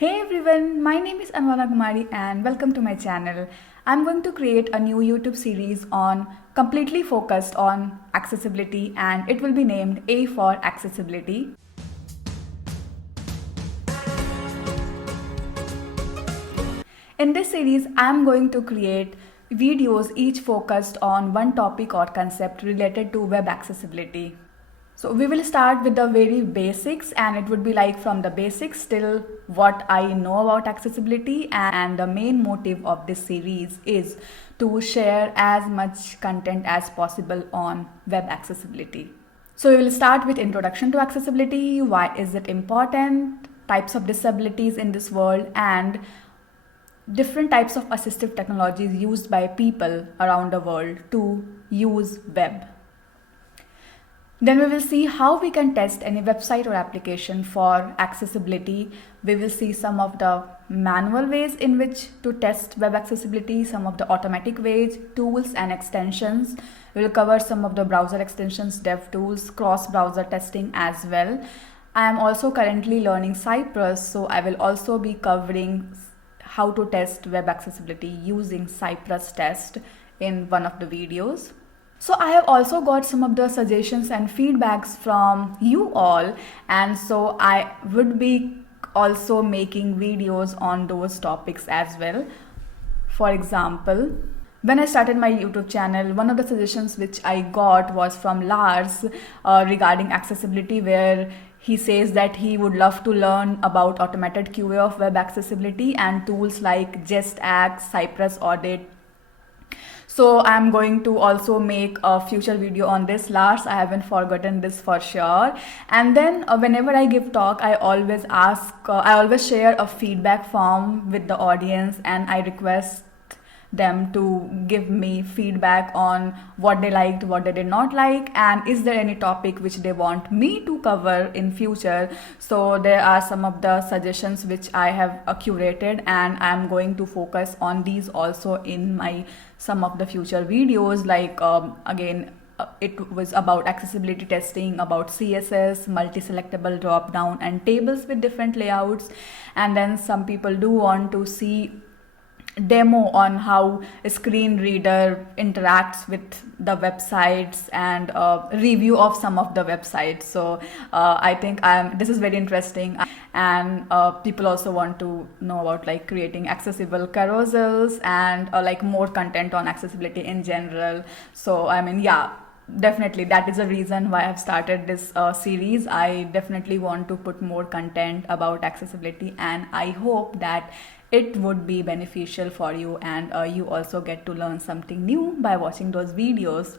Hey everyone, my name is Anvana Kumari and welcome to my channel. I'm going to create a new YouTube series on completely focused on accessibility and it will be named A for Accessibility. In this series, I'm going to create videos each focused on one topic or concept related to web accessibility. So we will start with the very basics and it would be like from the basics till what I know about accessibility, and the main motive of this series is to share as much content as possible on web accessibility. So we will start with introduction to accessibility, why is it important, types of disabilities in this world, and different types of assistive technologies used by people around the world to use web. Then we will see how we can test any website or application for accessibility. We will see some of the manual ways in which to test web accessibility, some of the automatic ways, tools and extensions. We will cover some of the browser extensions, dev tools, cross-browser testing as well. I am also currently learning Cypress, so I will also be covering how to test web accessibility using Cypress test in one of the videos. So I have also got some of the suggestions and feedbacks from you all, and so I would be also making videos on those topics as well. For example, when I started my YouTube channel, one of the suggestions which I got was from Lars regarding accessibility, where he says that he would love to learn about automated QA of web accessibility and tools like JustAct, Cypress Audit. So I'm going to also make a future video on this. Lars, I haven't forgotten this for sure. And then whenever I give talk, I always share a feedback form with the audience and I request them to give me feedback on what they liked, what they did not like, and is there any topic which they want me to cover in future. So there are some of the suggestions which I have curated and I'm going to focus on these also in my some of the future videos, like it was about accessibility testing, about CSS, multi-selectable drop down and tables with different layouts. And then some people do want to see demo on how a screen reader interacts with the websites and review of some of the websites. So I think this is very interesting, and people also want to know about like creating accessible carousels and like more content on accessibility in general. So I mean, yeah, definitely that is the reason why I've started this series. I definitely want to put more content about accessibility and I hope that it would be beneficial for you and you also get to learn something new by watching those videos.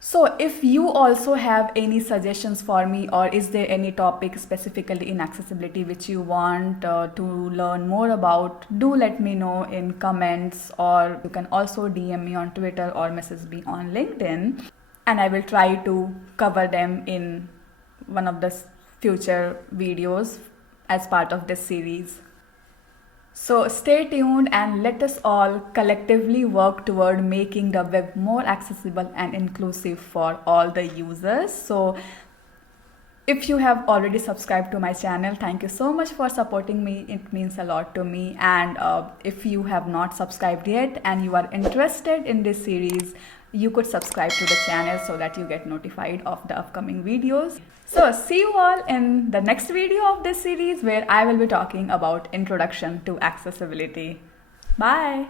So if you also have any suggestions for me, or is there any topic specifically in accessibility which you want to learn more about, do let me know in comments, or you can also DM me on Twitter or message me on LinkedIn and I will try to cover them in one of the future videos as part of this series. So stay tuned and let us all collectively work toward making the web more accessible and inclusive for all the users. So if you have already subscribed to my channel, thank you so much for supporting me. It means a lot to me. And if you have not subscribed yet and you are interested in this series, you could subscribe to the channel so that you get notified of the upcoming videos. So see you all in the next video of this series where I will be talking about introduction to accessibility. Bye.